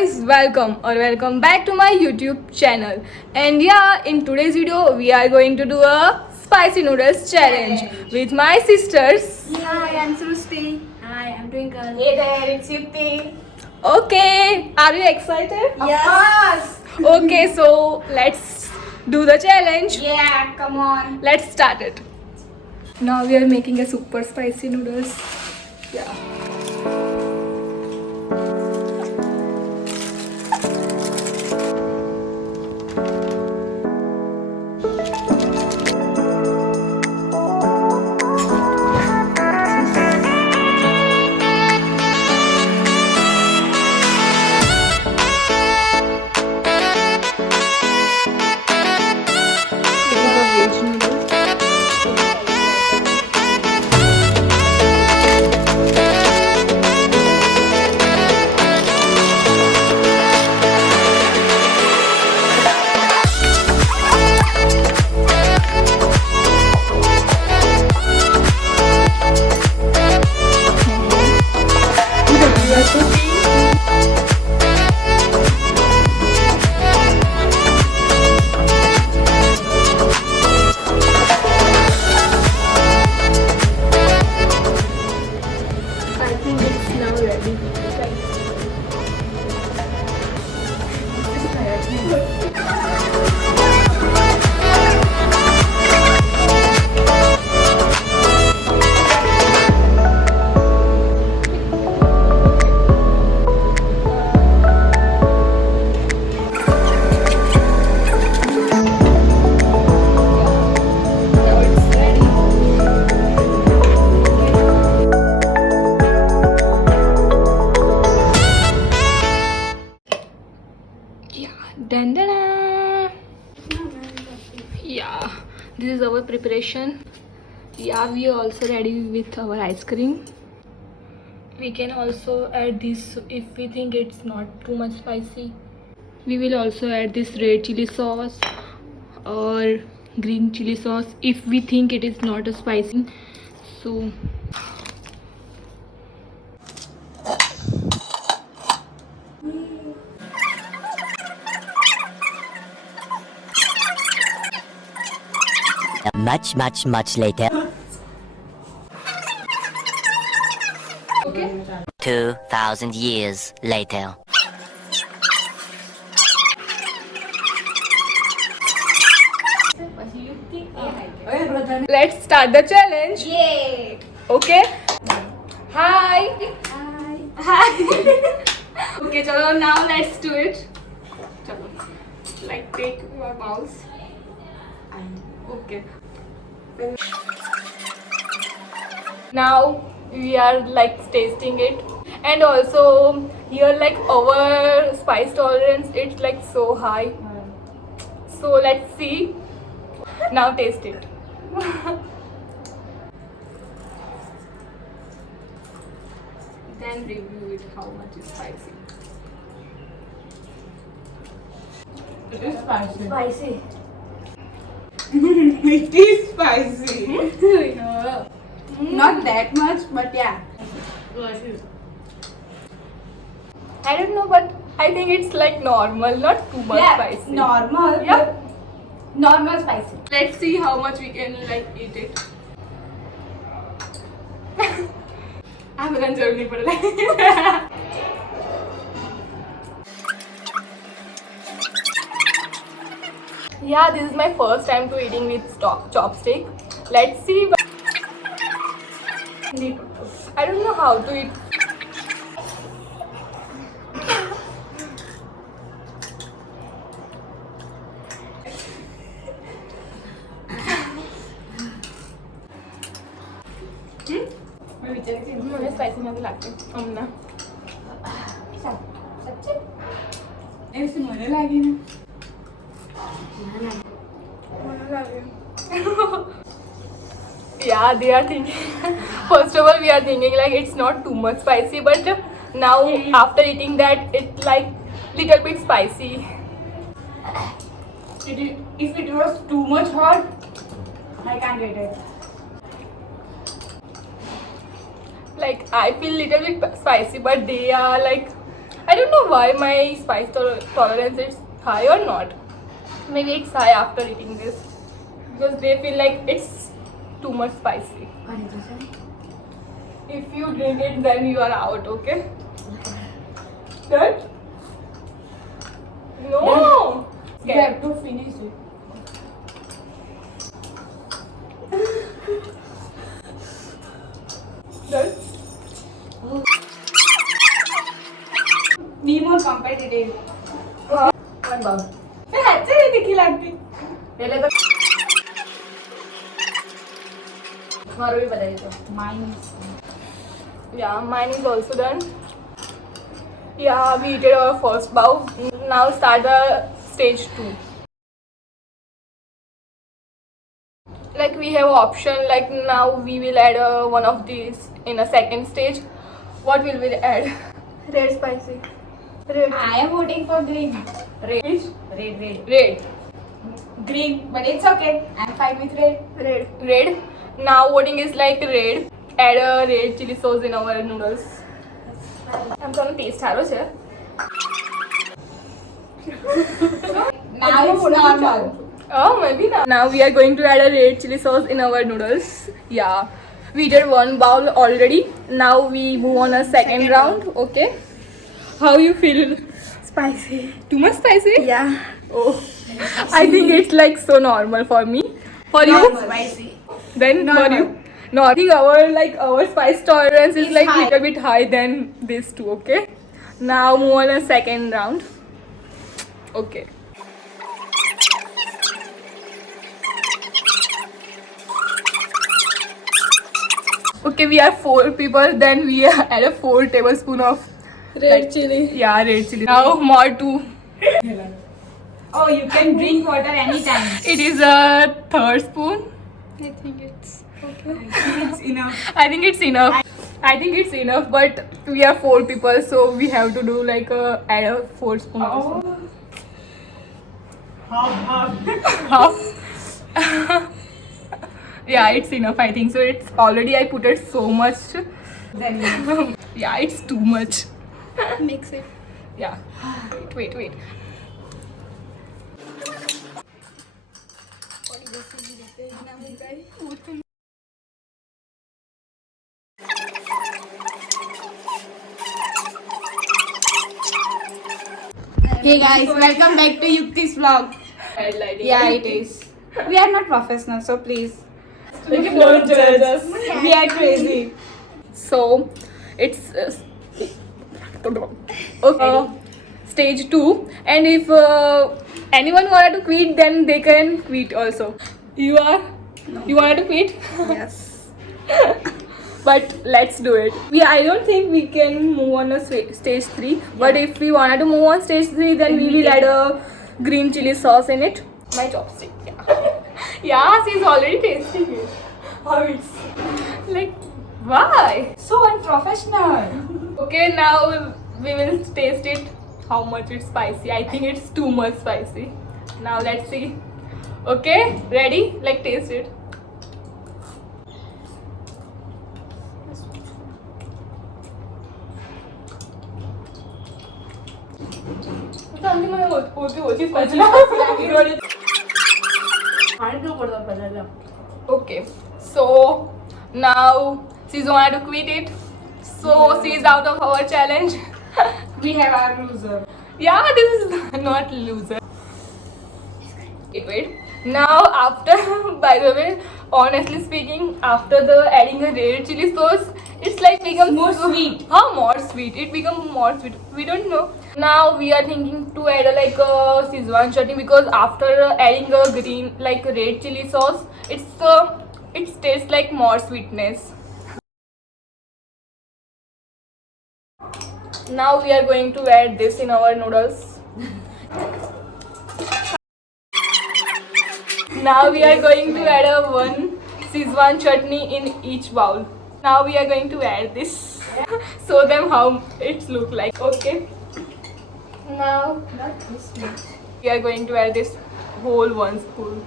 guys, welcome back to my YouTube channel. And yeah, in today's video we are going to do a spicy noodles challenge with my sisters. Hi, I'm Srusti. Hi, I'm Twinkle. Hey there, it's Yuti. Okay, are you excited? Yes. Okay, so let's do the challenge. Yeah, come on. Let's start it. Now we are making a super spicy noodles. Yeah. I think it's now ready. Now it's ready. Yeah, dun dun dun. Yeah, this is our preparation. Yeah, we are also ready with our ice cream. We can also add this if we think it's not too much spicy. We will also add this red chili sauce or green chili sauce if we think it is not a spicy. So Much later. okay. 2,000 years later. Let's start the challenge. Yay. Okay. Hi. Hi. Okay, chalo, now let's do it. Chalo. Like take your mouse. Okay. Now we are like tasting it, and also here like our spice tolerance it's like so high. So let's see. Now taste it. Then review it how much is spicy. It is spicy. Spicy. It is spicy. Not that much, but yeah. I don't know, but I think it's like normal, not too much Yeah, spicy. normal. Yeah. but Normal spicy. Let's see how much we can like eat it. आवेदन जरूर नहीं पड़ रहा है. Yeah, this is my first time to eating with chopstick. Let's see. I don't know how to eat. मुझे spicy नहीं लगते हमने ऐसे મને લાગી ને Yeah, they are thinking. First of all, we are thinking like it's not too much spicy, but now after eating that, it's like little bit spicy. if it was too much hot, I can't get it. Like I feel little bit spicy, but they are like I don't know why my spice tolerance is high or not. Maybe it's high after eating this because they feel like it's too much spicy. If you drink it, then you are out. Okay. Done? No. You have to finish it. Done? Be more competitive. One bag. अच्छी दिखी लगती. पहले तो मारो भी बताइए तो. Mine. Yeah, mine is also done. Yeah, we did our first bowl. Now start the stage 2. Like we have option, like now we will add one of these in a second stage. What will we add? Red spicy. Red. I am voting for green. Red. Red. Red. Green, but it's okay. I'm fine with red. Red. Red. Now voting is like red. Add a red chili sauce in our noodles. I'm gonna taste haro sir. Now it's normal. Oh, maybe not. Now we are going to add a red chili sauce in our noodles. Yeah. We did one bowl already. Now we move on a second round. Okay. How you feel? Spicy. Too much spicy? Yeah. Oh. I think it's like so normal for me. For you? Spicy. Then for you? No, I think our spice tolerance is like high. little bit high than this too. Okay. Now move on a second round. Okay. Okay, we are 4 people. Then we add a 4 tablespoon of Red chili. Yeah, red chili. Now more too. Oh, you can drink water anytime. It is a 3rd spoon. I think it's okay. It's enough. I think it's enough. I think it's enough, but we are 4 people, so we have to do like add a 4 spoon. Oh. Half. Yeah, it's enough. I think so. It's already I put it so much. Then Yeah, it's too much. Mix it. Yeah. Wait. hey guys, welcome back to Yukti's vlog. Highlighting. Yeah, it is. We are not professional, so please Don't judge us. we are crazy. So it's okay. Stage 2, and if anyone wanted to quit, then they can quit also. You wanted to quit? Yes. But let's do it. I don't think we can move on to stage 3. But if we wanted to move on stage 3, then we will add a green chili sauce in it. My chopstick. Yeah, she's already tasting it. How it's like, why? So unprofessional. Okay, now we will taste it. How much it's spicy? I think it's too much spicy. Now let's see. Okay, ready? Like taste it. Okay, so now she's wanted to quit it. So she's out of our challenge. We have our loser. Yeah, this is not loser. Wait. Now after, by the way, honestly speaking, after the adding a red chili sauce, it's like becomes More sweet. More sweet. It becomes more sweet. We don't know. Now we are thinking to add like a Szechuan chutney because after adding a green like red chili sauce, it tastes like more sweetness. Now we are going to add this in our noodles. Now we are going to add a 1 Szechuan chutney in each bowl. Now we are going to add this. Show them how it looks like. Okay. Now Not this much. we are going to add this whole 1 spoon.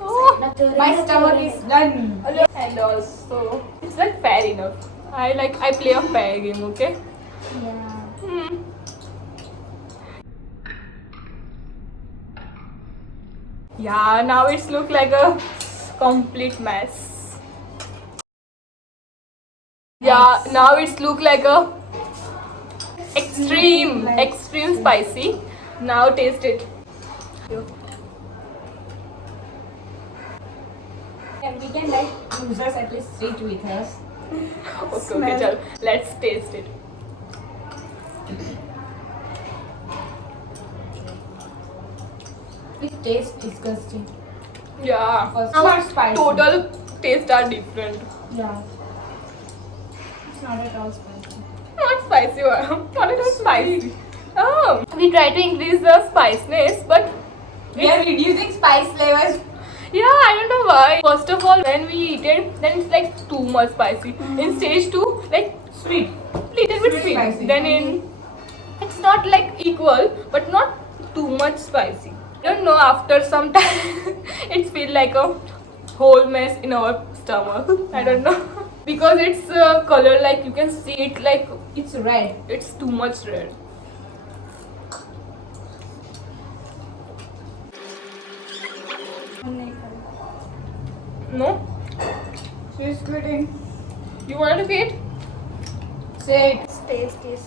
Oh, My stomach is done. and also it's like fair enough. I play a fair game. Okay. Yeah. Yeah, now it's look like a complete mess. Yeah, now it's look like a extreme spicy. Now taste it. And we can let users at least sit with us. Okay, chal. Let's taste it. It tastes disgusting. Yeah, First now not spicy. total tastes are different. Yeah. It's not at all spicy. Not spicy, not at all spicy. Oh, we try to increase the spiciness, but We are reducing spice levels. yeah, I don't know why. First of all, when we eat it, then it's like too much spicy. In stage 2, like Sweet. little bit Sweet sweet. spicy. Then it's not like equal, but not too much spicy. I don't know. After some time, it feels like a whole mess in our stomach. I don't know because it's color like you can see it like It's red. it's too much red. No, She's quitting. you want to eat? Say it. Taste this.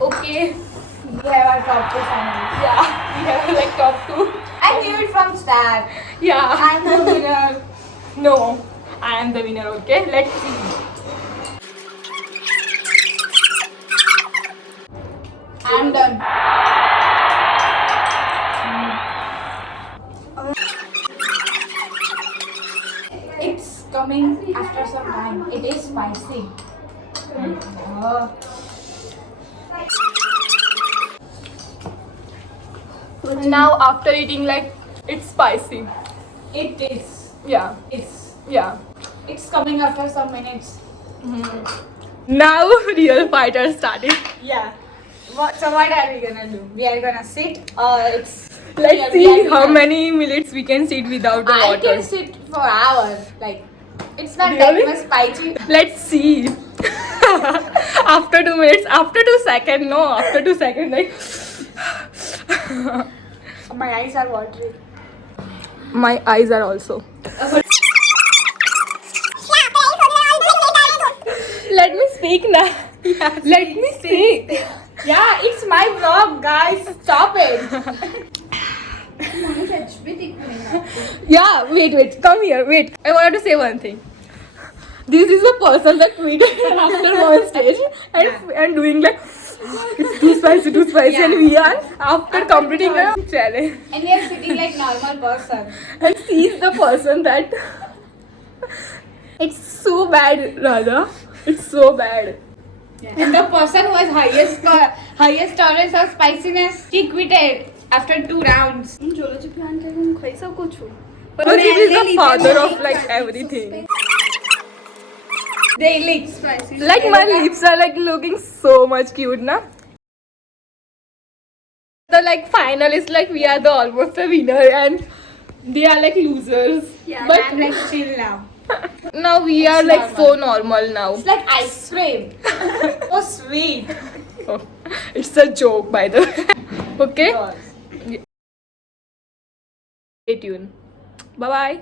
Okay. We have our top 2 finalists. Yeah, we have like top 2. I knew it from start. Yeah. I'm the winner. No, I am the winner. Okay, let's see. I'm done. It's coming after some time. It is spicy. Oh. Now after eating, like it's spicy. It is. Yeah, yeah. It's coming after some minutes. Now real fight are started. Yeah. So what are we gonna do? We are gonna sit or it's. Let's see how many minutes we can sit without the I water. can sit for hours. Like, it's not Really? that much spicy. Let's see. After 2 minutes, after 2 seconds, no, after 2 seconds, like. My eyes are watering. My eyes are also. Let me speak now. Let me speak. Yeah, it's my vlog, guys. Stop it. Yeah, wait, come here, wait. I wanted to say one thing. This is the person that tweeted after one stage and doing like it's too spicy, Yeah. and we are after completing a challenge. And we are sitting like normal person. And sees the person that it's so bad, Radha. It's so bad. And the person who has highest tolerance of spiciness, she quitted after 2 rounds. जोलोजी plant है हम खाई सब कुछ हो Because he is the father of like everything. They lick. spicy Like my lips are like looking so much cute, na? The like final is like we are the almost the winner and they are like losers. Yeah, But I'm like chill now. now we are like so normal now. It's like ice cream. So sweet. Oh, it's a joke by the way. Okay? Stay tuned. Bye bye.